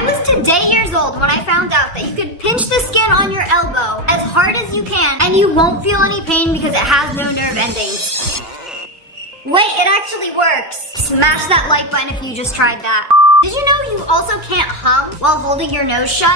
I was today years old when I found out that you could pinch the skin on your elbow as hard as you can and you won't feel any pain because it has no nerve endings. Wait, it actually works. Smash that like button if you just tried that. Did you know you also can't hum while holding your nose shut?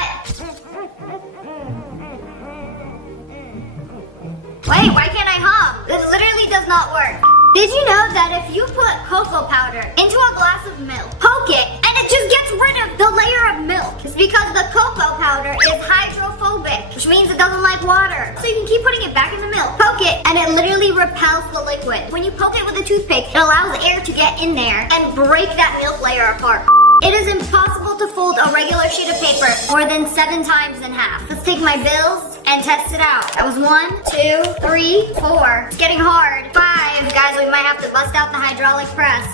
Wait, why can't I hum? This literally does not work. Did you know that if you put cocoa powder into a glass of milk, poke it, and it just gets rid of the layer of milk? It's because the cocoa powder is hydrophobic, which means it doesn't like water. So you can keep putting it back in the milk, poke it, and it literally repels the liquid. When you poke it with a toothpick, it allows air to get in there and break that milk layer apart. It is impossible to fold a regular sheet of paper more than 7 times in half. Let's take my bills and test it out. That was 1, 2, 3, 4. It's getting hard. 5. Guys, we might have to bust out the hydraulic press.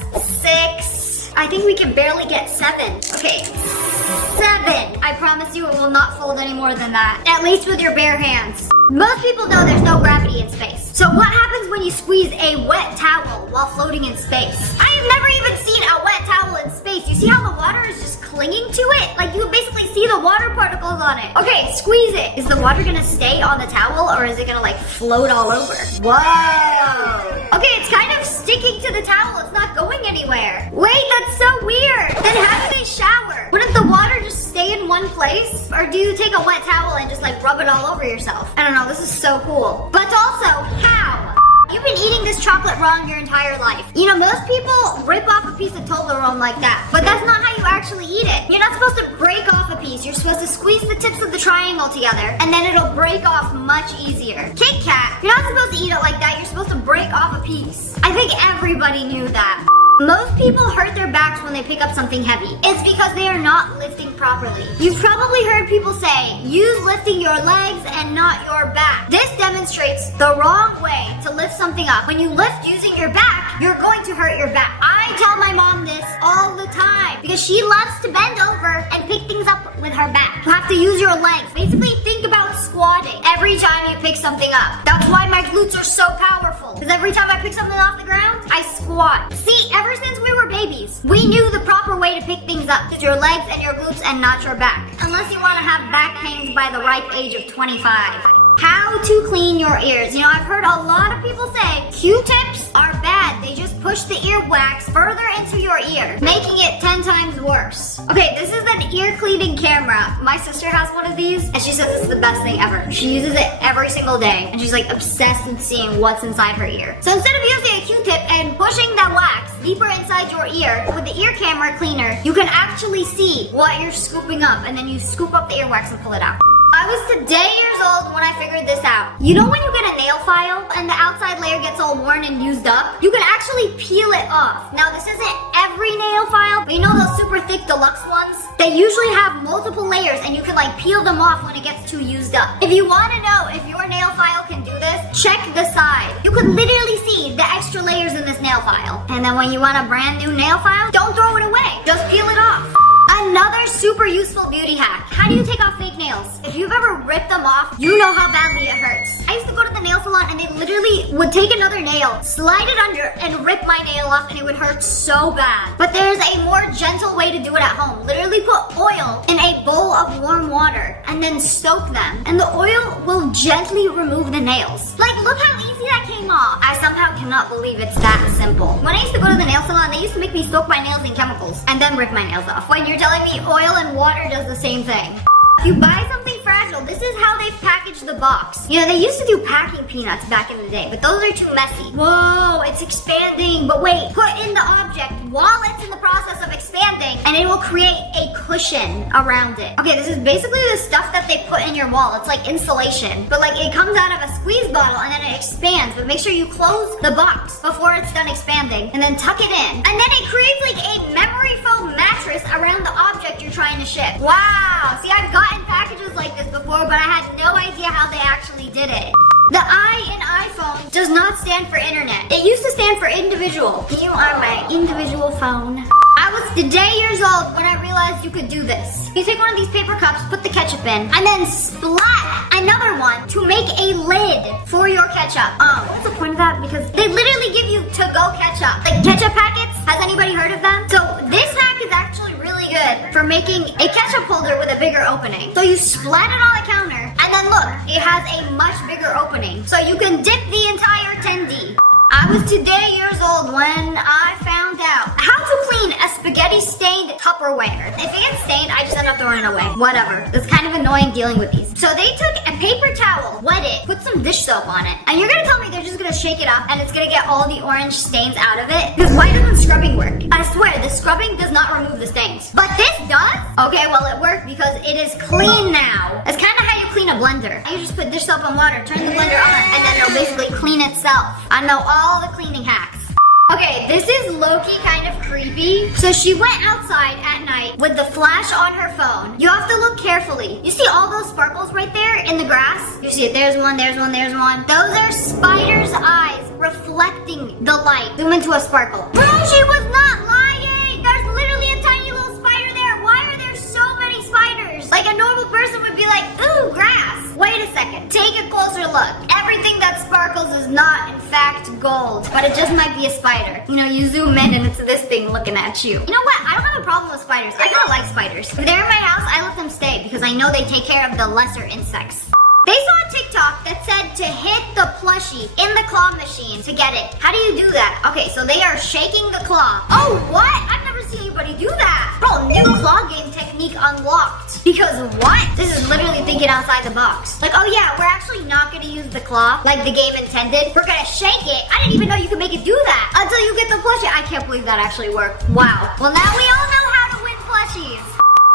6. I think we can barely get 7. Okay, 7. I promise you it will not fold any more than that. At least with your bare hands. Most people know there's no gravity in space. So what happens when you squeeze a wet towel while floating in space? I have never even seen a wet towel in space. You see how the water is just clinging to it? Like you basically see the water particles on it. Okay, squeeze it. Is the water gonna stay on the towel or is it gonna like float all over? Whoa. Okay, it's kind of sticking to the towel. It's not going anywhere. Wait, that's so weird. Then how do they shower? Wouldn't the water just stay in one place? Or do you take a wet towel and just like rub it all over yourself? I don't know, this is so cool. But also, how? You've been eating this chocolate wrong your entire life. You know, most people rip off a piece of Toblerone like that, but that's not how you actually eat it. You're not supposed to break off a piece. You're supposed to squeeze the tips of the triangle together, and then it'll break off much easier. Kit Kat, you're not supposed to eat it like that. You're supposed to break off a piece. I think everybody knew that. Most people hurt their backs when they pick up something heavy. It's because they are not lifting properly. You've probably heard people say, use lifting your legs and not your back. This demonstrates the wrong way to lift something up. When you lift using your back, you're going to hurt your back. I tell my mom this all the time because she loves to bend over and pick things up with her back. You have to use your legs. Basically, think about squatting every time you pick something up. That's why my glutes are so powerful. Because every time I pick something off the ground, I squat. See, ever since we were babies, we knew the proper way to pick things up. Use your legs and your glutes and not your back. Unless you want to have back pains by the ripe age of 25. How to clean your ears. You know, I've heard a lot of people say Q-tips are bad. They just push the earwax further into your ear, making it 10 times worse. Okay, this is an ear cleaning camera. My sister has one of these, and she says it's the best thing ever. She uses it every single day, and she's like obsessed with seeing what's inside her ear. So instead of using a Q-tip and pushing that wax deeper inside your ear, with the ear camera cleaner, you can actually see what you're scooping up, and then you scoop up the earwax and pull it out. I was today years old when I figured this out. You know when you get a nail file and the outside layer gets all worn and used up? You can actually peel it off. Now this isn't every nail file, but you know those super thick deluxe ones? They usually have multiple layers and you can like peel them off when it gets too used up. If you want to know if your nail file can do this, check the side. You could literally see the extra layers in this nail file. And then when you want a brand new nail file, don't throw it away. Just peel it off. Another super useful beauty hack. How do you take off fake nails? If you've ever ripped them off, you know how badly it hurts. I used to go to the nail salon and they literally would take another nail, slide it under, and rip my nail off and it would hurt so bad. But there's a more gentle way to do it at home. Literally put oil in a bowl of warm water and then soak them. And the oil will gently remove the nails. Like, look how easy that came off. I somehow cannot believe it's that simple. When I used to go to the nail salon, they used to make me soak my nails in chemicals and then rip my nails off. When you're telling me oil and water does the same thing. If you buy something fragile, this is how they've packaged the box. You know, they used to do packing peanuts back in the day, but those are too messy. Whoa, it's expanding. But wait, put in the object while it's in the process of expanding, and it will create a cushion around it. Okay, this is basically the stuff that they put in your wall. It's like insulation, but like it comes out of a squeeze bottle and then it expands. But make sure you close the box before it's done expanding, and then tuck it in. And then it creates like a memory foam mattress around the object you're trying to ship. Wow, see, I've gotten packages like this before, but I had no idea how they actually did it. The I in iPhone does not stand for internet. It used to stand for individual. You are my individual phone. I was today years old when I realized you could do this. You take one of these paper cups, put the ketchup in, and then splat another one to make a lid for your ketchup. What's the point of that? Because they literally give you to-go ketchup. Like ketchup packets. Has anybody heard of them? So this hack is actually really good for making a ketchup holder with a bigger opening. So you splat it on the counter, and then look, it has a much bigger opening. So you can dip the entire 10D. I was today years old when I found out how to clean a spaghetti-stained Tupperware. If it gets stained, I just end up throwing it away. Whatever. It's kind of annoying dealing with these. So they took a paper towel, wet it, put some dish soap on it, and you're gonna tell me they're just gonna shake it up and it's gonna get all the orange stains out of it? Because why doesn't scrubbing work? I swear, the scrubbing does not remove the stains. But this does? Okay, well it worked because it is clean now. It's kind of how you clean a blender. You just put dish soap and water, turn the blender on, and then it'll basically clean itself. I know all the cleaning hacks. Okay, this is low-key kind of creepy. So she went outside at night with the flash on her phone. You have to look carefully. You see all those sparkles right there in the grass? You see it, there's one, there's one, there's one. Those are spiders' eyes reflecting the light. Zoom into a sparkle. Bro, she was not lying! There's literally a tiny little spider there. Why are there so many spiders? Like a normal person would be like, ooh, grass. Wait a second, take a closer look. Everything that sparkles is not, in fact, gold, but it just might be a spider. You know, you zoom in and it's this thing looking at you. You know what? I don't have a problem with spiders. I kinda like spiders. If they're in my house, I let them stay because I know they take care of the lesser insects. They saw a TikTok that said to hit the plushie in the claw machine to get it. How do you do that? Okay, so they are shaking the claw. Oh, what? I've never seen anybody do that. Bro, new claw game technique unlocked. Because what? This is literally thinking outside the box. Like, oh yeah, we're actually not gonna use the claw like the game intended. We're gonna shake it. I didn't even know you could make it do that until you get the plushie. I can't believe that actually worked. Wow. Well, now we all know how to win plushies.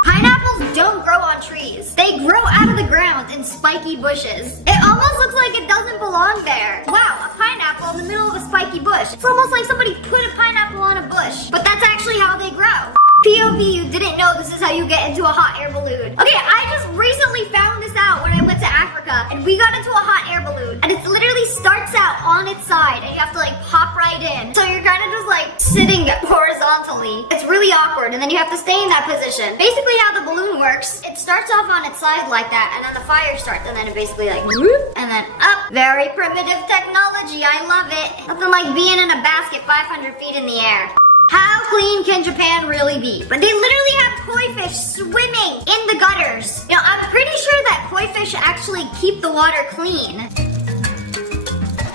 Pineapples don't grow on trees. They grow out of the ground in spiky bushes. It almost looks like it doesn't belong there. Wow, a pineapple in the middle of a spiky bush. It's almost like somebody put a pineapple on a bush, but that's actually how they grow. POV, you didn't know this is how you get into a hot air balloon. Okay, I just recently found this out when I went to Africa, and we got into a hot air balloon, and it literally starts out on its side, and you have to like pop right in. So you're kind of just like sitting horizontally. It's really awkward, and then you have to stay in that position. Basically how the balloon works, it starts off on its side like that, and then the fire starts, and then it basically like whoop, and then up. Very primitive technology, I love it. Nothing like being in a basket 500 feet in the air. How clean can Japan really be? But they literally have koi fish swimming in the gutters. You know, I'm pretty sure that koi fish actually keep the water clean.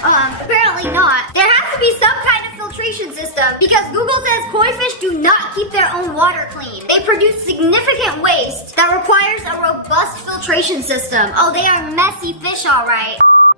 Apparently not. There has to be some kind of filtration system because Google says koi fish do not keep their own water clean. They produce significant waste that requires a robust filtration system. Oh, they are messy fish, all right.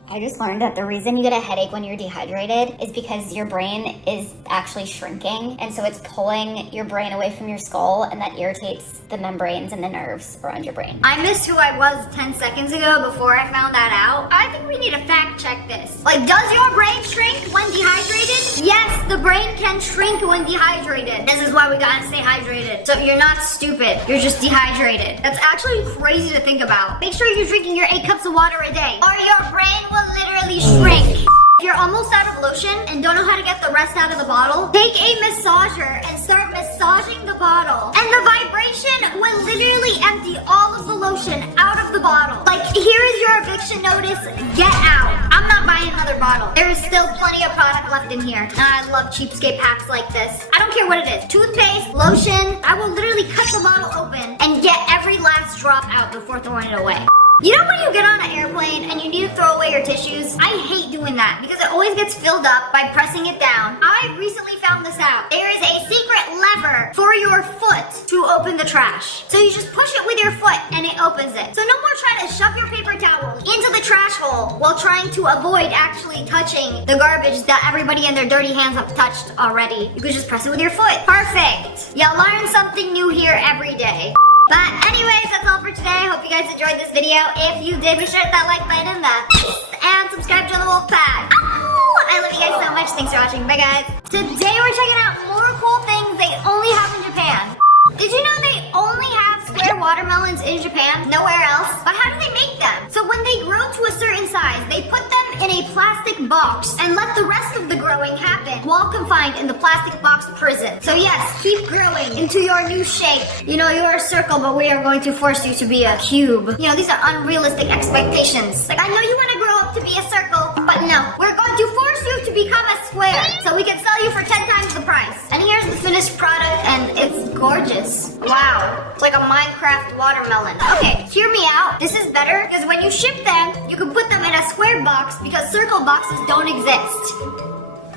I just learned that the reason you get a headache when you're dehydrated is because your brain is actually shrinking, and so it's pulling your brain away from your skull, and that irritates the membranes and the nerves around your brain. I missed who I was 10 seconds ago before I found that out. I think we need to fact check this. Like, does your brain shrink when dehydrated? Yes, the brain can shrink when dehydrated. This is why we gotta stay hydrated. So you're not stupid, you're just dehydrated. That's actually crazy to think about. Make sure you're drinking your 8 cups of water a day, or your brain will literally shrink. If you're almost out of lotion and don't know how to get the rest out of the bottle, take a massager and start massaging the bottle. And the vibration will literally empty all of the lotion out of the bottle. Like, here is your eviction notice, get out. I'm not buying another bottle. There is still plenty of product left in here. And I love cheapskate packs like this. I don't care what it is. Toothpaste, lotion, I will literally cut the bottle open and get every last drop out before throwing it away. You know when you get on an airplane and you need to throw away your tissues? I hate doing that because it always gets filled up by pressing it down. I recently found this out. There is a secret lever for your foot to open the trash. So you just push it with your foot and it opens it. So no more trying to shove your paper towel into the trash hole while trying to avoid actually touching the garbage that everybody and their dirty hands have touched already. You can just press it with your foot. Perfect. You learn something new here every day. But anyways, that's all for today. I hope you guys enjoyed this video. If you did, be sure to hit that like button and subscribe to the Wolf Pack. Oh, I love you guys so much. Thanks for watching. Bye, guys. Today we're checking out more cool things they only have in Japan. Did you know they only have square watermelons in Japan? Nowhere else? But how do they make them? So when they grow to a certain size, they put them in a plastic box and let the rest of the growing happen while confined in the plastic box prison. So yes, keep growing into your new shape. You know, you're a circle, but we are going to force you to be a cube. You know, these are unrealistic expectations. Like, I know you want to grow up to be a circle, but no, we're going to force you to become a square so we can sell you for 10 times the price. And here's the finished product, and it's gorgeous. Wow, it's like a Minecraft watermelon. Okay, hear me out. This is better because when you ship them, you can put them in a square box because circle boxes don't exist.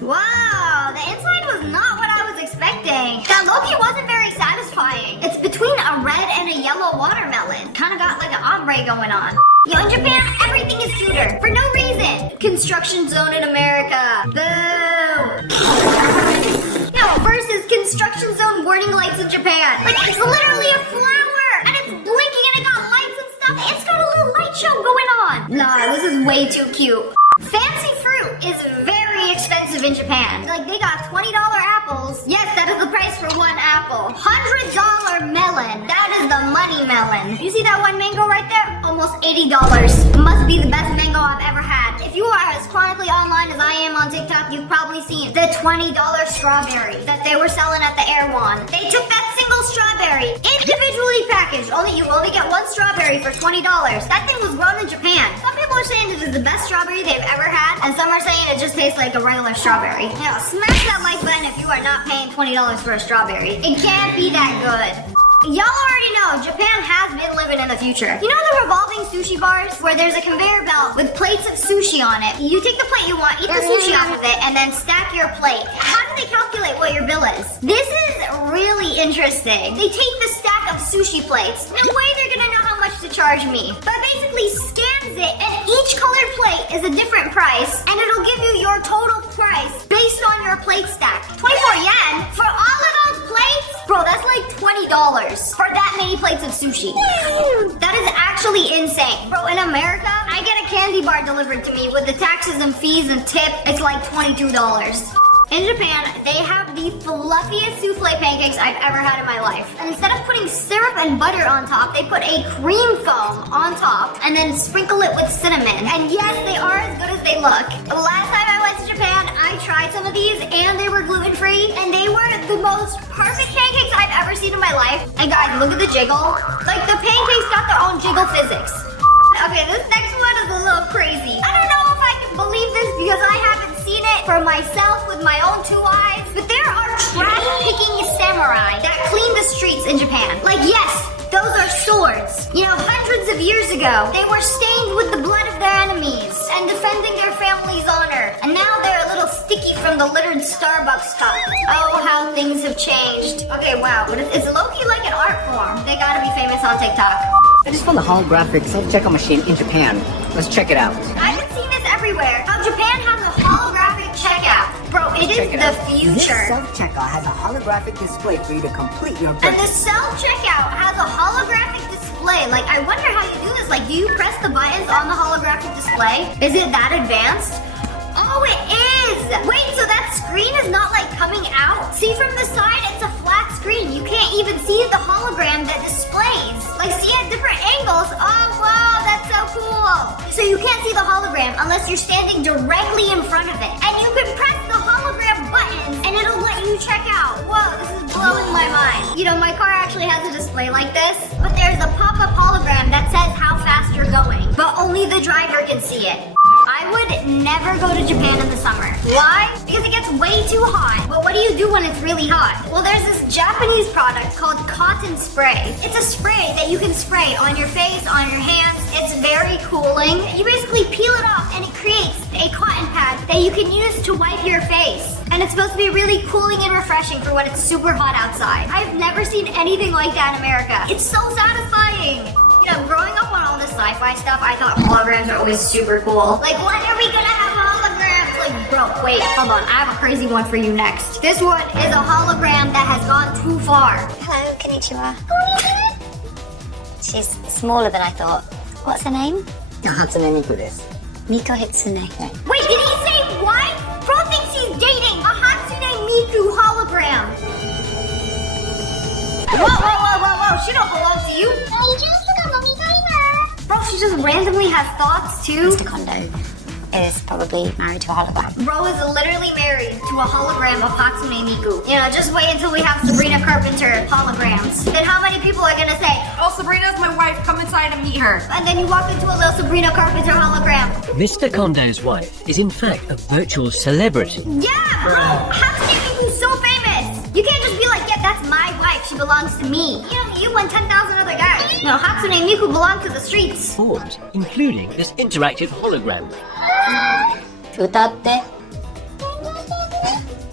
Wow, the inside was not what I was expecting. That low-key wasn't very satisfying. It's between a red and a yellow watermelon. Kind of got like an ombre going on. Yo, in Japan, everything is cuter for no reason. Construction zone in America. Boo. Yo, versus construction zone warning lights in Japan. Like, it's literally a flower, and it's blinking, and it got lights and stuff. It's got a little light show going on. Nah, this is way too cute. Fancy fruit is very expensive in Japan. Like, they got $20 apples. Yes, that is the price for one apple. $100 melon. That is the money melon. You see that one mango right there? Almost $80. Must be the best mango I've ever had. If you are as chronically online as I am on TikTok, you've probably seen the $20 strawberry that they were selling at the Airwan. They took that single strawberry, individually packaged. You only get one strawberry for $20. That thing was grown in Japan. Some people are saying it is the best strawberry they've ever had, and some are saying it just tastes like a regular strawberry. You know, smash that like button if you are not paying $20 for a strawberry. It can't be that good. Y'all already know Japan has been living in the future. You know the revolving sushi bars where there's a conveyor belt with plates of sushi on it? You take the plate you want, eat the sushi off of it, and then stack your plate. How do they calculate what your bill is? This is really interesting. They take the stack of sushi plates. No way they're gonna know how much to charge me. But basically scans it, and each colored plate is a different price, and it'll give you your total price based on your plate stack. 24 yen for all of those plates? Bro, that's like $20 for that many plates of sushi. That is actually insane. Bro, in America, I get a candy bar delivered to me with the taxes and fees and tip. It's like $22. In Japan, they have the fluffiest souffle pancakes I've ever had in my life. And instead of putting syrup and butter on top, they put a cream foam on top and then sprinkle it with cinnamon. And yes, they are as good as they look. Last time I went to Japan, I tried some of these and they were gluten-free and they were the most perfect pancakes I've ever seen in my life. And guys, look at the jiggle. Like, the pancakes got their own jiggle physics. Okay, this next one is a little crazy. I don't know if I can believe this because I haven't seen it for myself with my own 2 eyes, but there are trash-picking samurai that clean the streets in Japan. Like, yes, those are swords. You know, hundreds of years ago, they were stained with the blood of their enemies and defending their family's honor. And now they're a little sticky from the littered Starbucks cup. Oh, how things have changed. Okay, wow, but it's low-key like an art form. They gotta be famous on TikTok. I just found a holographic self-checkout machine in Japan. Let's check it out. I've been seeing this everywhere. How Japan has a holographic checkout. Bro, it is the future. This self-checkout has a holographic display for you to complete your And the purchase. self-checkout has a holographic display. Like, I wonder how you do this. Like, do you press the buttons on the holographic display? Is it that advanced? Oh, it is! Wait, so that screen is not, like, coming out? See, from the side, it's a flat screen. You can't even see the hologram that displays. Like, see at different angles. Oh, wow, that's so cool. So you can't see the hologram unless you're standing directly in front of it. And you can press the hologram buttons, and it'll let you check out. Whoa, this is blowing my mind. You know, my car actually has a display like this, but there's a pop-up hologram that says how fast you're going, but only the driver can see it. I would never go to Japan in the summer. Why? Because it gets way too hot. But what do you do when it's really hot? Well, there's this Japanese product called cotton spray. It's a spray that you can spray on your face, on your hands. It's very cooling. You basically peel it off and it creates a cotton pad that you can use to wipe your face. And it's supposed to be really cooling and refreshing for when it's super hot outside. I've never seen anything like that in America. It's so satisfying. You know, growing up on all this sci-fi stuff, I thought holograms are always super cool. Like, when are we gonna have holograms? Like, bro, wait, hold on. I have a crazy one for you next. This one is a hologram that has gone too far. Hello, konnichiwa. She's smaller than I thought. What's her name? Hatsune Miku desu. Miko Hitsune. Wait, did he say what? Bro thinks he's dating a Hatsune Miku hologram. Whoa, she don't belong to you. Bro, she just randomly has thoughts too. Mr. Kondo is probably married to a hologram. Bro is literally married to a hologram of Hatsune Miku. You know, just wait until we have Sabrina Carpenter holograms. Then how many people are gonna say, Oh, Sabrina's my wife. Come inside. wanted to meet her. And then you walk into a little Sabrina Carpenter hologram. Mr. Kondo's wife is in fact a virtual celebrity. Yeah, bro! Hatsune Miku's so famous! You can't just be like, yeah, that's my wife, she belongs to me. You and 10,000 other guys. No, Hatsune Miku belong to the streets. Forms, including this interactive hologram. 歌って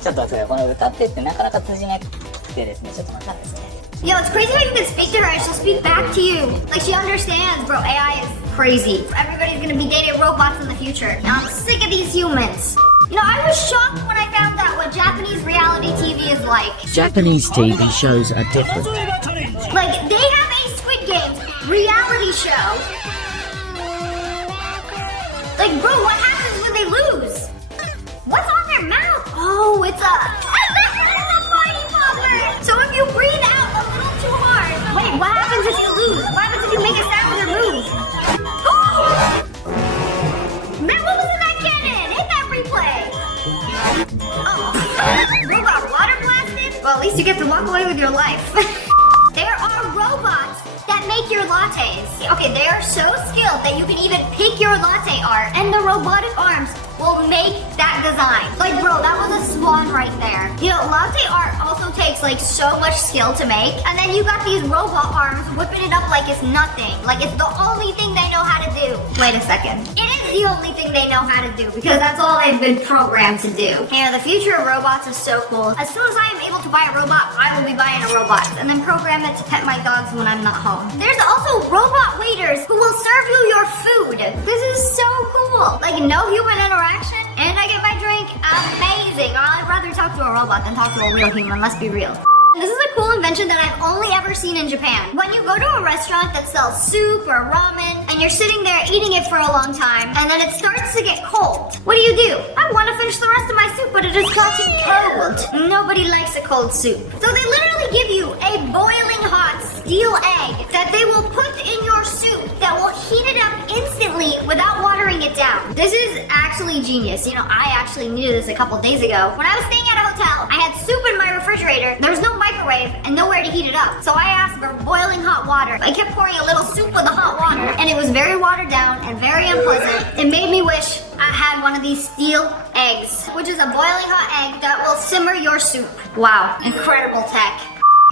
ちょっとそれこの歌ってってなかなか通じなくてですねちょっと待ったんですね Yo, it's crazy how you can speak to her and she'll speak back to you. Like, she understands, bro. AI is crazy. Everybody's gonna be dating robots in the future. Now, I'm sick of these humans. I was shocked when I found out what Japanese reality TV is like. Japanese TV shows are different. Like, they have a Squid Game reality show. Like, bro, what happens when they lose? What's on their mouth? Oh, it's a party popper. So if you breathe out a little too hard, wait, what happens if you lose? What happens if you make a sound or move? Man, what was in that cannon? Hit that replay. Oh, robot water blasted? Well, at least you get to walk away with your life. There are robots that make your lattes. Okay, they are so skilled that you can even pick your latte art, and the robotic arms will make that design. Like, bro, that was a swan right there. Latte art also takes like so much skill to make, and then you got these robot arms whipping it up like it's nothing. Like it's the only thing they know how to do. Wait a second. It is the only thing they know how to do because that's all they've been programmed to do. The future of robots is so cool. As soon as I am able to buy a robot, I will be buying a robot and then program it to pet my dogs when I'm not home. There's also robot waiters who will serve you your food. This is so cool. Like no human interaction, and I get my drink. Amazing. I'd rather talk to a robot than talk to a real human, let's be real. This is a cool invention that I've only ever seen in Japan. When you go to a restaurant that sells soup or ramen, and you're sitting there eating it for a long time, and then it starts to get cold, what do? I want to finish the rest of my soup, but it has gotten cold. Nobody likes a cold soup. So they literally give you a boiling hot steel egg that they will put in your soup that will heat it up instantly without watering it down. This is actually genius. I actually needed this a couple days ago. When I was staying at a hotel, I had soup in my refrigerator. There was no microwave and nowhere to heat it up. So I asked for boiling hot water. I kept pouring a little soup with the hot water, and it was very watered down and very unpleasant. It made me wish I had one of these steel eggs, which is a boiling hot egg that will simmer your soup. Wow, incredible tech.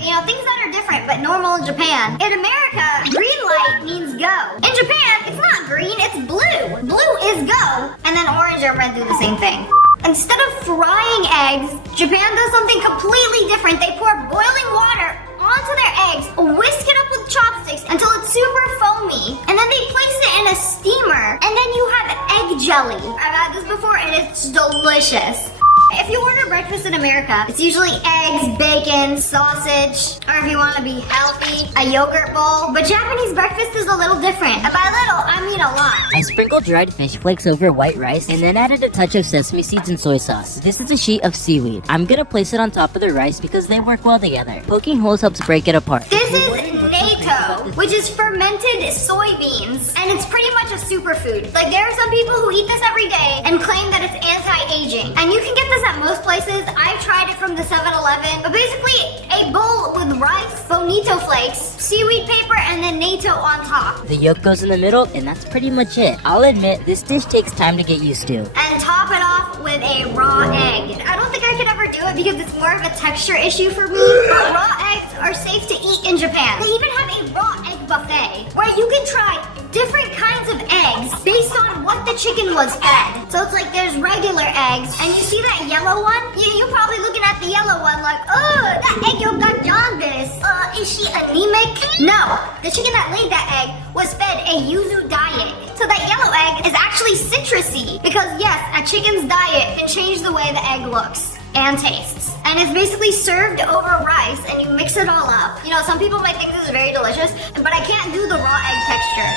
Things that are different but normal in Japan. In America, green light means go. In Japan, it's not green, it's blue. Blue is go, and then orange and red do the same thing. Instead of frying eggs, Japan does something completely different. They pour boiling water onto their eggs, whisk it up with chopsticks until it's super foamy, and then they place it in a steamer, and then you have egg jelly. I've had this before, and it's delicious. If you order breakfast in America, it's usually eggs, bacon, sausage, or if you want to be healthy, a yogurt bowl. But Japanese breakfast is a little different. And by little, I mean a lot. I sprinkled dried fish flakes over white rice and then added a touch of sesame seeds and soy sauce. This is a sheet of seaweed. I'm gonna place it on top of the rice because they work well together. Poking holes helps break it apart. This is natto, which is fermented soybeans, and it's pretty much a superfood. Like, there are some people who eat this every day and claim that it's anti-aging. And you can get this at most places. I've tried it from the 7-Eleven. But basically, a bowl with rice, bonito flakes, seaweed paper, and then natto on top. The yolk goes in the middle, and that's pretty much it. I'll admit, this dish takes time to get used to. And top it off with a raw egg. I don't think I could ever do it because it's more of a texture issue for me. But raw eggs are safe to eat in Japan. They even have a raw egg buffet where you can try different kinds of eggs based on what the chicken was fed. So it's like there's regular eggs, and you see that yellow one? You're probably looking at the yellow one like, oh, that egg yolk got jaundice. Is she anemic? No, the chicken that laid that egg was fed a yuzu diet. So that yellow egg is actually citrusy because yes, a chicken's diet can change the way the egg looks and tastes. And it's basically served over rice and you mix it all up. Some people might think this is very delicious, but I can't do the raw egg texture.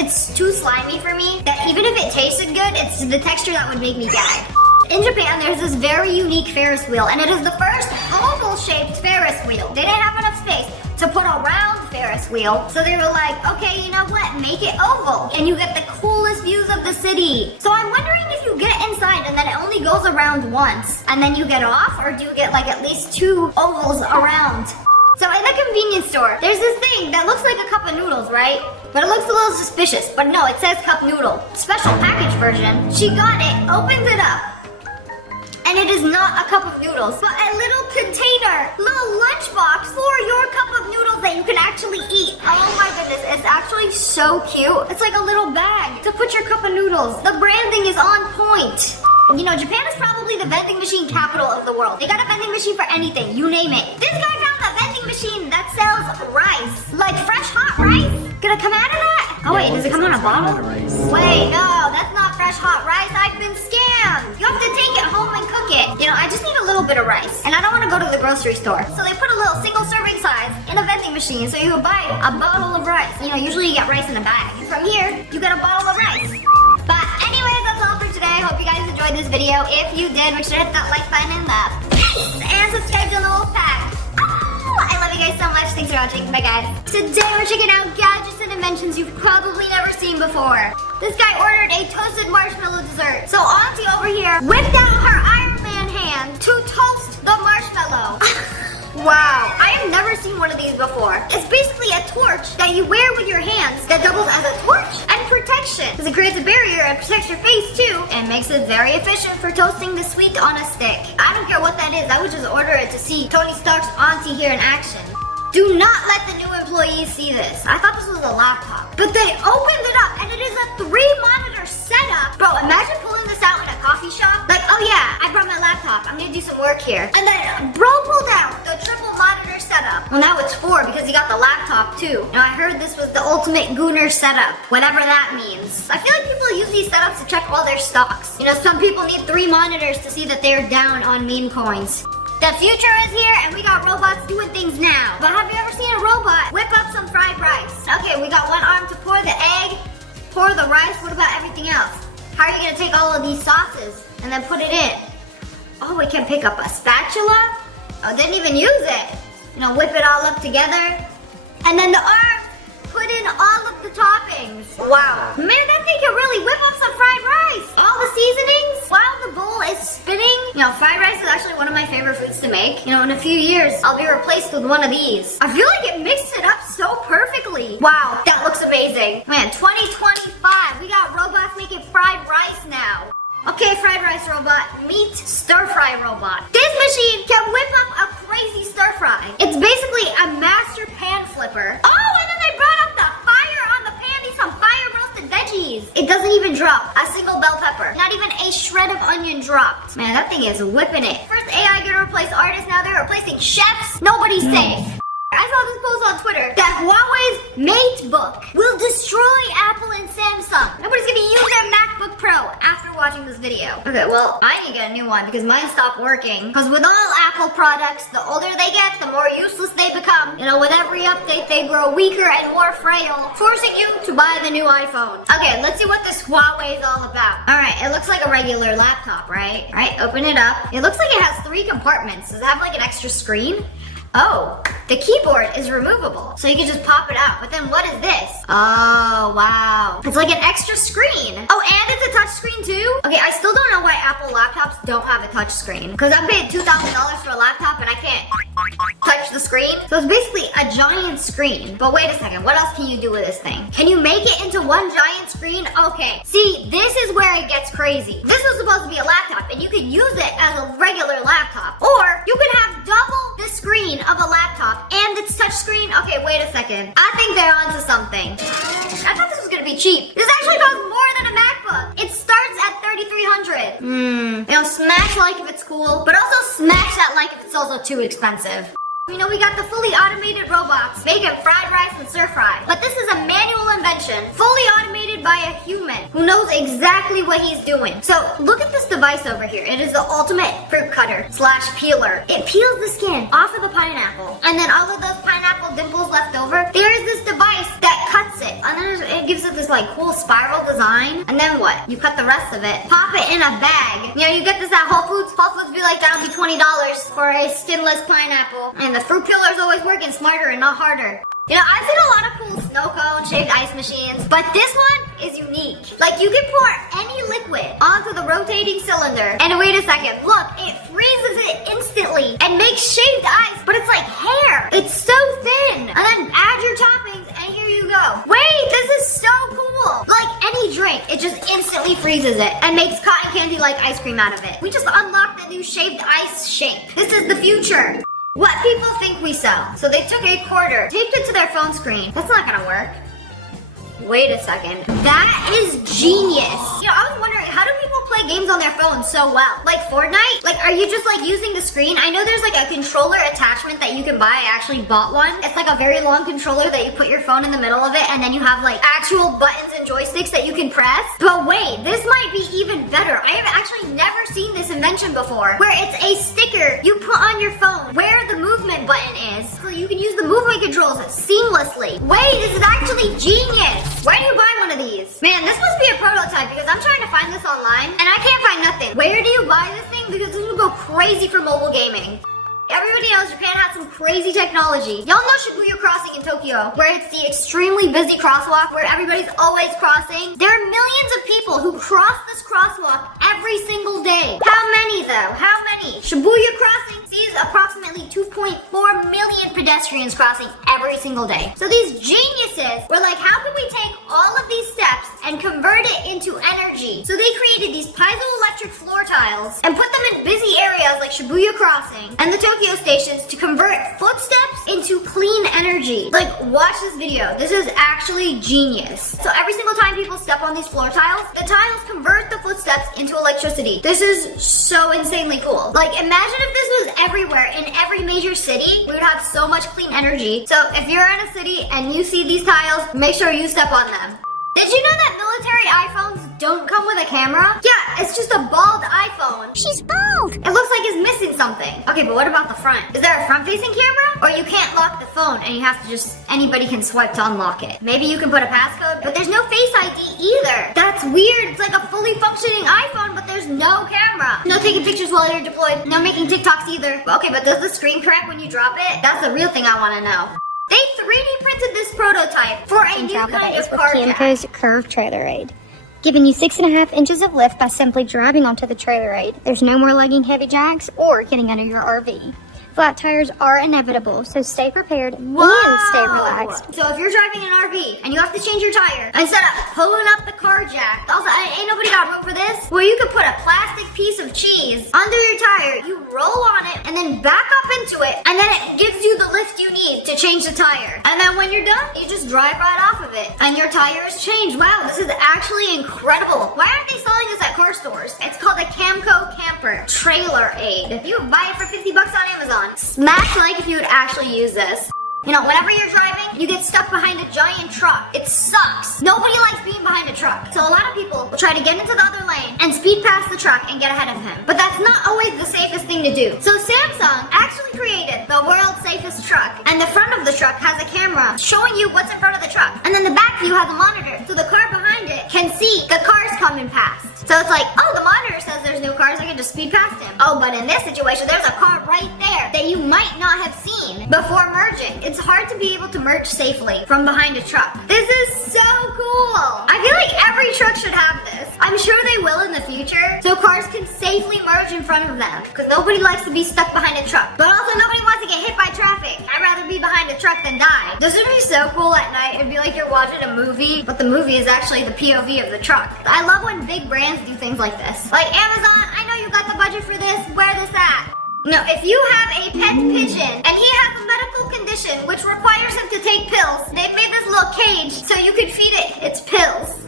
It's too slimy for me that even if it tasted good, it's the texture that would make me gag. In Japan, there's this very unique Ferris wheel, and it is the first oval-shaped Ferris wheel. They didn't have enough space to put a round Ferris wheel, so they were like, okay, you know what, make it oval, and you get the coolest views of the city. So I'm wondering if you get inside and then it only goes around once, and then you get off, or do you get like at least 2 ovals around? So in the convenience store, there's this thing that looks like a cup of noodles, right? But it looks a little suspicious. But no, it says cup noodle. Special package version. She got it, opens it up. And it is not a cup of noodles, but a little container, little lunchbox for your cup of noodles that you can actually eat. Oh my goodness, it's actually so cute. It's like a little bag to put your cup of noodles. The branding is on point. You know, Japan is probably the vending machine capital of the world. They got a vending machine for anything, you name it. This guy found a vending machine that sells rice. Like fresh hot rice? Gonna come out of that? Oh wait, does it come in a bottle? Wait, no, that's not fresh hot rice. I've been scammed. You have to take it home and cook it. You know, I just need a little bit of rice. And I don't want to go to the grocery store. So they put a little single serving size in a vending machine so you can buy a bottle of rice. You know, usually you get rice in a bag. From here, you get a bottle of rice. But anyways, that's all for today. I hope you guys enjoyed this video. If you did, make sure to hit that like button and the and subscribe to the Wolf Pack. I love you guys so much. Thanks for watching. Bye guys. Today we're checking out gadgets and inventions you've probably never seen before. This guy ordered a toasted marshmallow dessert. So Auntie over here whipped out her Iron Man hand to toast the marshmallow. Wow, I have never seen one of these before. It's basically a torch that you wear with your hands that doubles as a torch and protection. Because it creates a barrier and protects your face too, and makes it very efficient for toasting the sweet on a stick. I don't care what that is, I would just order it to see Tony Stark's Auntie here in action. Do not let the new employees see this. I thought this was a laptop, but they opened it up and it is a 3-monitor setup. Bro, imagine pulling this out in a coffee shop. Like, oh yeah, I brought my laptop. I'm gonna do some work here. And then bro pulled out the triple monitor setup. Well, now it's 4 because he got the laptop too. Now I heard this was the ultimate gooner setup, whatever that means. I feel like people use these setups to check all their stocks. You know, some people need 3 monitors to see that they're down on meme coins. The future is here and we got robots doing things now. But have you ever seen a robot whip up some fried rice? Okay, we got one arm to pour the egg, pour the rice. What about everything else? How are you gonna take all of these sauces and then put it in? Oh, we can pick up a spatula? Oh, didn't even use it. You know, whip it all up together. And then the arm, put in all of the toppings. Wow. Man, that thing can really whip up some fried rice. All the seasonings while the bowl is spinning. You know, fried rice is actually one of my favorite foods to make. You know, in a few years, I'll be replaced with one of these. I feel like it mixed it up so perfectly. Wow, that looks amazing. Man, 2025, we got robots making fried rice now. Okay, fried rice robot, meet stir fry robot. This machine can whip up a crazy stir fry. It's basically a master pan flipper. Oh, and then they brought up the fire on the pan. These some fire roasted veggies. It doesn't even drop a single bell pepper. Not even a shred of onion dropped. Man, that thing is whipping it. First AI gonna replace artists, now they're replacing chefs. Nobody's safe. I saw this post on Twitter that Huawei's MateBook will destroy Apple and Samsung. Nobody's gonna use their MacBook Pro after watching this video. Okay, well, I need to get a new one because mine stopped working. Because with all Apple products, the older they get, the more useless they become. You know, with every update, they grow weaker and more frail, forcing you to buy the new iPhone. Okay, let's see what this Huawei is all about. All right, it looks like a regular laptop, right? All right, open it up. It looks like it has 3 compartments. Does it have like an extra screen? Oh, the keyboard is removable, so you can just pop it out. But then what is this? Oh, wow. It's like an extra screen. Oh, and it's a touch screen too? Okay, I still don't know why Apple laptops don't have a touch screen. Because I paid $2,000 for a laptop and I can't touch the screen. So it's basically a giant screen. But wait a second, what else can you do with this thing? Can you make it into one giant screen? Okay, see, this is where it gets crazy. This was supposed to be a laptop and you could use it as a regular laptop. Or you could have double the screen of a laptop and its touch screen. Okay, wait a second. I think they're onto something. I thought this was gonna be cheap. This actually costs more than a MacBook. It starts at $3,300. You know, smash like if it's cool, but also smash that like if it's also too expensive. You know, we got the fully automated robots making fried rice and stir fry. But this is a manual invention, fully automated by a human who knows exactly what he's doing. So look at this device over here. It is the ultimate fruit cutter / peeler. It peels the skin off of the pineapple. And then all of those pineapple dimples left over, there is this device that cuts it. And then it gives it this like cool spiral design. And then what? You cut the rest of it, pop it in a bag. You know, you get this at Whole Foods. Whole Foods be like, that'll be $20 for a skinless pineapple. And the fruit peeler is always working smarter and not harder. You know, I've seen a lot of cool snow cone shaved ice machines, but this one is unique. Like, you can pour any liquid onto the rotating cylinder, and wait a second, look, it freezes it instantly and makes shaved ice, but it's like hair. It's so thin. And then add your toppings, and here you go. Wait, this is so cool. Like any drink, it just instantly freezes it and makes cotton candy like ice cream out of it. We just unlocked the new shaved ice shape. This is the future. What people think we sell. So they took a quarter, taped it to their phone screen. That's not gonna work. Wait a second. That is genius. You know, I was wondering, how do people play games on their phones so well? Like Fortnite? Like, are you just like using the screen? I know there's like a controller attachment that you can buy. I actually bought one. It's like a very long controller that you put your phone in the middle of it, and then you have like actual buttons and joysticks that you can press. But wait, this might be even better. I have actually never seen this invention before, where it's a sticker you put on your phone where the movement button is, so you can use the movement controls seamlessly. Wait, this is actually genius. Why do you buy one of these? Man, this must be a prototype because I'm trying to find this online and I can't find nothing. Where do you buy this thing? Because this will go crazy for mobile gaming. Everybody knows Japan has some crazy technology. Y'all know Shibuya Crossing in Tokyo, where it's the extremely busy crosswalk where everybody's always crossing. There are millions of people who cross this crosswalk every single day. How many though? How many? Shibuya Crossing sees approximately 2.4 million pedestrians crossing every single day. So these geniuses were like, how can we take all of these steps and convert it into energy? So they created these piezoelectric floor tiles and put them in busy areas like Shibuya Crossing and the Tokyo stations to convert footsteps into clean energy. Like, watch this video. This is actually genius. So every single time people step on these floor tiles, the tiles convert the footsteps into electricity. This is so insanely cool. Like, imagine if this was everywhere in every major city. We would have so much clean energy. So if you're in a city and you see these tiles, make sure you step on them. Did you know that military iPhones don't come with a camera? Yeah, it's just a bald iPhone. She's bald. It looks like it's missing something. Okay, but what about the front? Is there a front-facing camera? Or you can't lock the phone and you have to just, anybody can swipe to unlock it. Maybe you can put a passcode, but there's no Face ID either. That's weird. It's like a fully functioning iPhone, but there's no camera. No taking pictures while you're deployed. No making TikToks either. Okay, but does the screen crack when you drop it? That's the real thing I want to know. They 3D printed this prototype for a new kind of car jack. Camco's curved trailer aid, giving you 6.5 inches of lift by simply driving onto the trailer aid. There's no more lugging heavy jacks or getting under your RV. Flat tires are inevitable, so stay prepared and stay relaxed. So if you're driving an RV and you have to change your tire, instead of pulling up the car jack, also ain't nobody got room for this, where you could put a plastic piece of cheese under your tire, you roll on it, and then back up into it, and then it gives you the lift you need to change the tire. And then when you're done, you just drive right off of it, and your tire is changed. Wow, this is actually incredible. Why aren't they selling this at car stores? It's called a Camco Camper Trailer Aid. You can buy it for $50 on Amazon. Smash like if you would actually use this. You know, whenever you're driving, you get stuck behind a giant truck. It sucks. Nobody likes being behind a truck. So a lot of people will try to get into the other lane and speed past the truck and get ahead of him. But that's not always the safest thing to do. So Samsung actually created the world's safest truck. And the front of the truck has a camera showing you what's in front of the truck. And then the back view has a monitor. So the car behind it can see the cars coming past. So it's like, oh, the monitor says there's no cars, I can just speed past him. Oh, but in this situation, there's a car right there that you might not have seen before merging. It's hard to be able to merge safely from behind a truck. This is so cool. I feel like every truck should have this. I'm sure they will in the future, so cars can safely merge in front of them, because nobody likes to be stuck behind a truck. But also nobody wants to get hit by traffic. I'd rather be behind a truck than die. This would be so cool at night. It'd be like you're watching a movie, but the movie is actually the POV of the truck. I love when big brands do things like this. Like Amazon, I know you got the budget for this, where this at? No, if you have a pet pigeon and he has a medical condition which requires him to take pills, they've made this little cage so you can feed it its pills.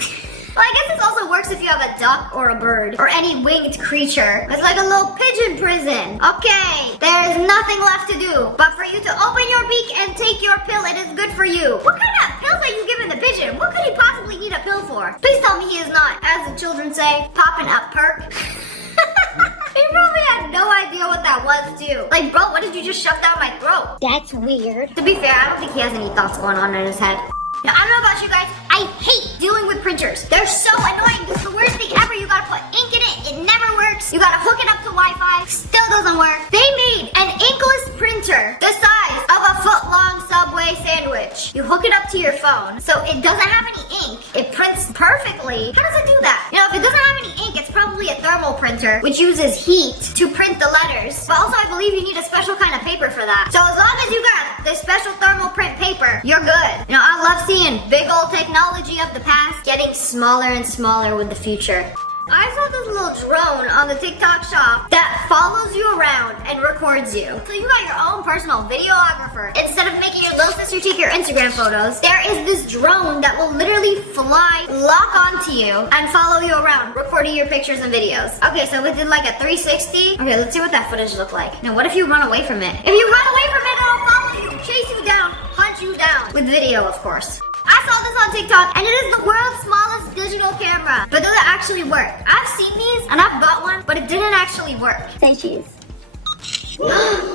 Well, I guess this also works if you have a duck or a bird or any winged creature. It's like a little pigeon prison. Okay, there is nothing left to do but for you to open your beak and take your pill. It is good for you. What kind of pills are you giving the pigeon? What could he possibly need a pill for? Please tell me he is not, as the children say, popping a perk. He probably had no idea what that was too. Like, bro, what did you just shove down my throat? That's weird. To be fair, I don't think he has any thoughts going on in his head. Now, I don't know about you guys, I hate dealing with printers. They're so annoying. This is the worst thing ever. You gotta put ink in it, it never works. You gotta hook it up to Wi-Fi, still doesn't work. They made an inkless printer the size of a a foot-long Subway sandwich. You hook it up to your phone, so it doesn't have any ink. It prints perfectly. How does it do that? You know, if it doesn't have any ink, it's probably a thermal printer, which uses heat to print the letters. But also, I believe you need a special kind of paper for that. So as long as you got this special thermal print paper, you're good. You know, I love seeing big old technology of the past getting smaller and smaller with the future. I saw this little drone on the TikTok shop that follows you around and records you. So you got your own personal videographer. Instead of making your little sister take your Instagram photos, there is this drone that will literally fly, lock onto you, and follow you around, recording your pictures and videos. Okay, so we did like a 360. Okay, let's see what that footage looked like. Now, what if you run away from it? If you run away from it, it'll follow you, chase you down, hunt you down. With video, of course. I saw this on TikTok, and it is the world's smallest digital camera. But does it actually work? I've seen these, and I've bought one, but it didn't actually work. Say cheese.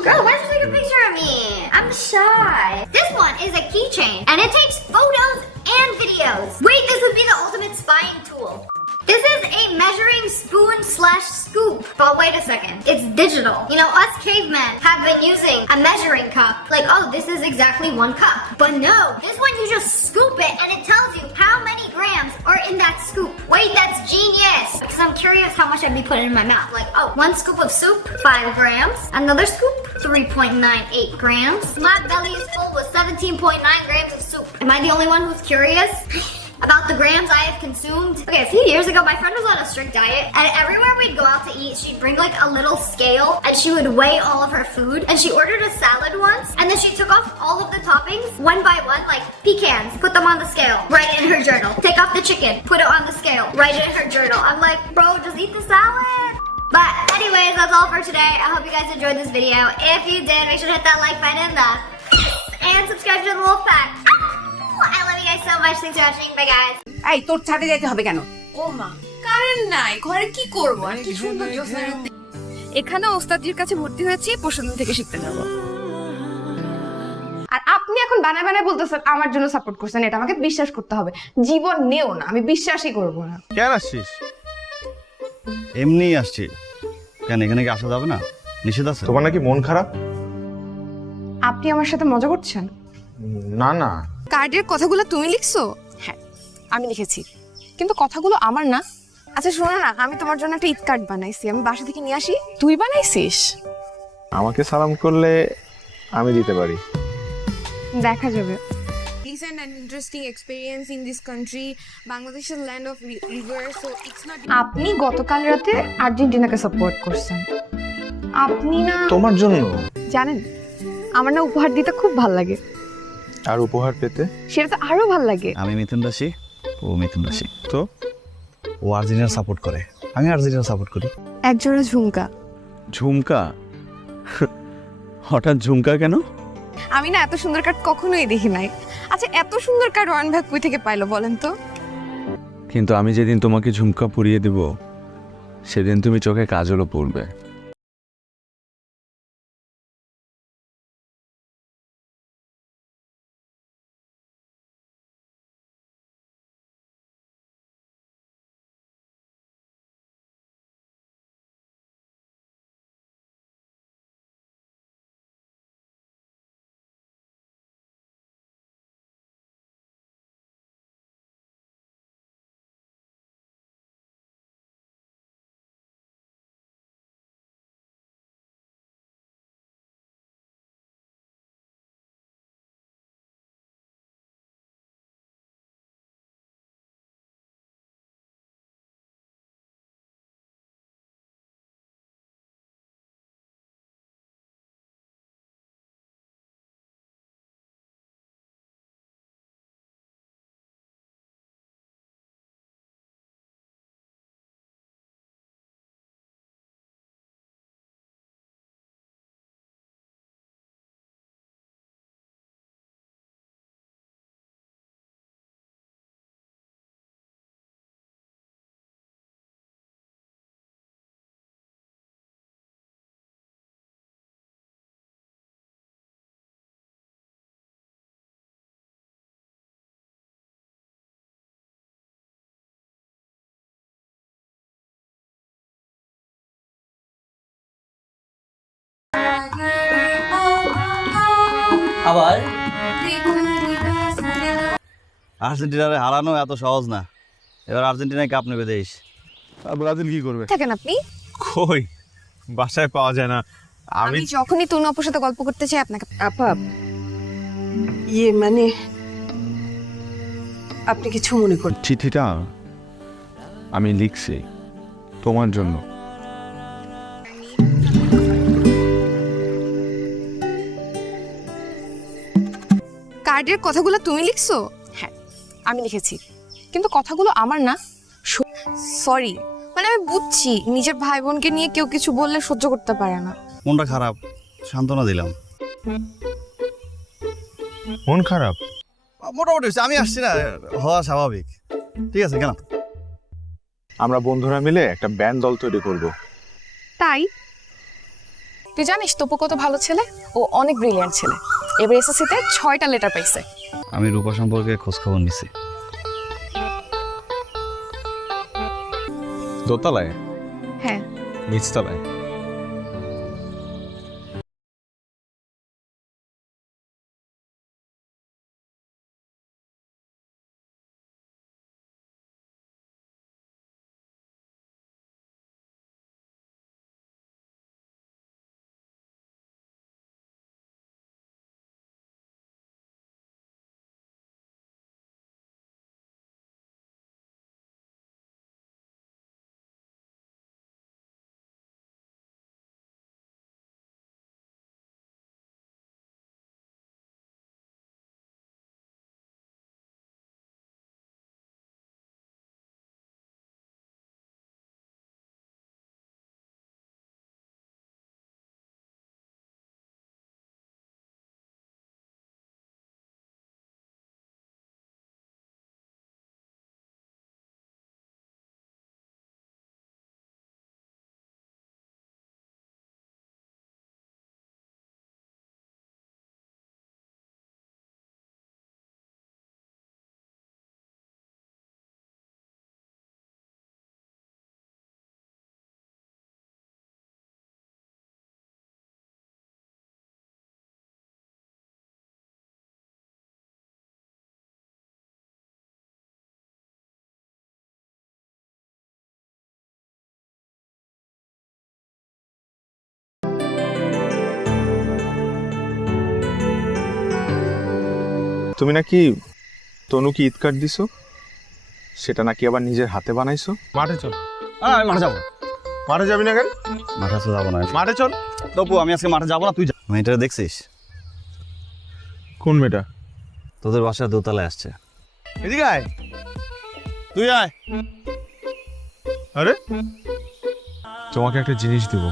Girl, why did you take a picture of me? I'm shy. This one is a keychain, and it takes photos and videos. Wait, this would be the ultimate spying tool. This is a measuring spoon/scoop. But wait a second, it's digital. You know, us cavemen have been using a measuring cup. Like, oh, this is exactly 1 cup. But no, this one you just scoop it and it tells you how many grams are in that scoop. Wait, that's genius. Because I'm curious how much I'd be putting in my mouth. Like, oh, 1 scoop of soup, 5 grams. Another scoop, 3.98 grams. My belly is full with 17.9 grams of soup. Am I the only one who's curious about the grams I have consumed? Okay, a few years ago, my friend was on a strict diet, and everywhere we'd go out to eat, she'd bring like a little scale, and she would weigh all of her food, and she ordered a salad once, and then she took off all of the toppings, one by one, like pecans, put them on the scale, write it in her journal. Take off the chicken, put it on the scale, write it in her journal. I'm like, bro, just eat the salad. But anyways, that's all for today. I hope you guys enjoyed this video. If you did, make sure to hit that like button and subscribe to the Wolf Pack. I love you guys so much. Thanks for watching. Bye, guys. এই তোর ছাদে যেতে হবে কেন? ও মা current নাই, ঘরে কি করব? আর কি সুন্দর জ্যোৎস্না রাতে। এখানে ওস্তাদজির কাছে ভর্তি হয়েছি, পরশুদিন থেকে শিখতে যাব। আর আপনি এখন বানায় বানায় বলতেছেন আমার জন্য সাপোর্ট করছেন, এটা আমাকে বিশ্বাস করতে হবে। জীবন নেও না, আমি বিশ্বাসই করব না। কেন আসছিস? এমনি আসছি। কেন এখানে কি আসা যাবে না? নিষেধ আছে? তোমার নাকি মন খারাপ? আপনি আমার সাথে মজা করছেন? না না, কার্ডের কথাগুলো তুমি লিখছো? হ্যাঁ, আমি লিখেছি, কিন্তু কথাগুলো আমার না। আচ্ছা শোনো না, আমি তোমার জন্য একটা ঈদ কার্ড বানাইছি, আমি বাসা থেকে নিয়ে আসি। তুই বানাইছিস? আমাকে সালাম করলে আমি দিতে পারি। দেখা যাবে। Recent and interesting experience in this country. Bangladesh is a land of rivers, so it's not. আপনি গতকাল রাতে আর্জেন্টিনাকে সাপোর্ট করছেন। আপনি না তোমার জন্য। জানেন, আমার না উপহার দিতে খুব ভালো লাগে। আর উপহার পেতে? সেটা তো আরো ভালো লাগে। আমি মিথুন রাশি, ও মিথুন রাশি। তো ও আর্জেন্টিনা সাপোর্ট করে, আমি আর্জেন্টিনা সাপোর্ট করি। একজোড়া ঝুমকা। ঝুমকা? হঠাৎ ঝুমকা কেন? আমি না এত সুন্দর কার্ড কখনোই দেখি নাই। আচ্ছা এত সুন্দর কার্ড ওয়ান ভাগ কই থেকে পাইলো বলেন তো? কিন্তু আমি যেদিন তোমাকে ঝুমকা পরিয়ে দেব, সেদিন তুমি চোখে কাজলও পরবে। আবার আর্জেন্টিনারে হারানো এত সহজ না, এবার আর্জেন্টিনায় কাপ নেবে দেশ। ব্রাজিল কি করবে? থাকেন আপনি? কই, বাসায় পাওয়া যায় না। আমি যখনই তনু আপুর সাথে গল্প করতে চাই আপনাকে আপা, মানে আপনি কিছু মনে করেন? চিঠিটা আমি লিখছি তোমার জন্য। কার্ডের কথাগুলো তুমি লিখছো? হ্যাঁ আমি লিখেছি, কিন্তু কথাগুলো আমার না। সরি, মানে আমি বুঝছি নিজের ভাই বোনকে নিয়ে কেউ কিছু বললে সহ্য করতে পারে না। মনটা খারাপ, সান্ত্বনা দিলাম। মন খারাপ? মোটামুটি হচ্ছে, আমি আসছি না, হওয়া স্বাভাবিক। ঠিক আছে, কেন? আমরা বন্ধুরা মিলে একটা ব্যান্ড দল তৈরি করব। তাই? তুই জানিস তপু কত ভালো ছেলে, ও অনেক ব্রিলিয়ান্ট ছেলে। এবার এসএসসিতে 6টা লেটার পাইছে। আমি রূপা সম্পর্কে খোঁজ খবর নিছি। দোতলায়? হ্যাঁ। নিচতলায়? তুমি নাকি তনুকে ঈদ কার্ড দিছো, সেটা নাকি আবার নিজের হাতে বানাইছো? মাঠে চল। আমি মাঠে যাবো। মাঠে যাবি না কেন? মাঠে তো যাবো না। মাঠে চল। তপু, আমি আজকে মাঠে যাবো না, তুই যা। মেয়েটা দেখছিস? কোন মেয়েটা? তোদের বাসার দোতলায় আসছে। এদিকে আয়। তুই আয়। আরে তোমাকে একটা জিনিস দেবো।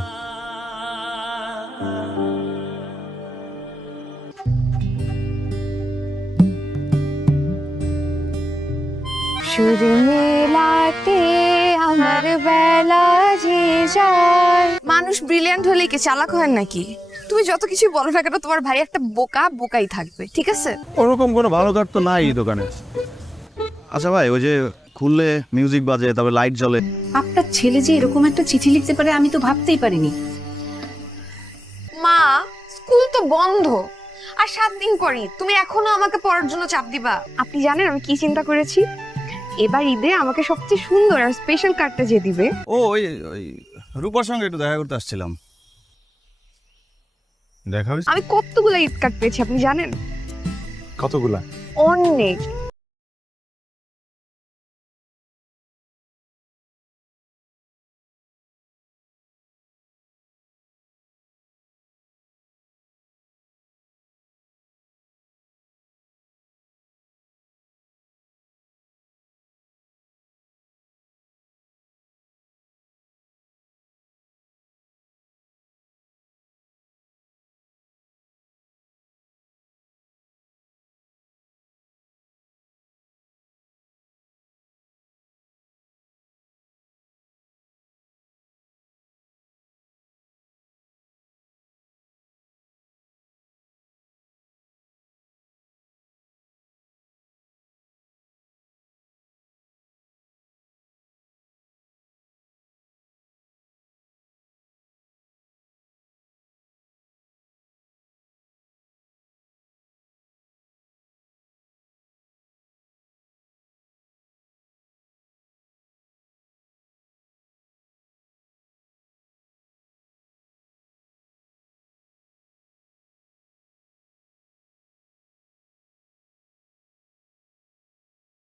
সুর মেলাতে আমার বেলা যে যায়। মানুষ ব্রিলিয়ান্ট হলেই কি চালাক হয় নাকি? তুমি যত কিছু বলো না কেন, তোমার ভাই একটা বোকাই থাকবে, ঠিক আছে? ওরকম কোনো ভালো কার্ড তো নাই এই দোকানে। আচ্ছা ভাই, ওই যে খুললে মিউজিক বাজে, তারপরে লাইট জ্বলে। আপনার ছেলে যে এরকম একটা চিঠি লিখতে পারে আমি তো ভাবতেই পারিনি। মা, স্কুল তো বন্ধ আর 7 দিন পরই, তুমি এখনো আমাকে পড়ার জন্য চাপ দিবা? আপনি জানেন আমি কি চিন্তা করেছি? এবার ঈদে আমাকে সবচেয়ে সুন্দর আর স্পেশাল কার্ডটা যে দিবে। ও ওই রূপার সঙ্গে একটু দেখা করতে আসছিলাম। দেখা হয়েছে? আমি কতগুলো ঈদ কার্ড পেয়েছি আপনি জানেন? কতগুলা? অনেক।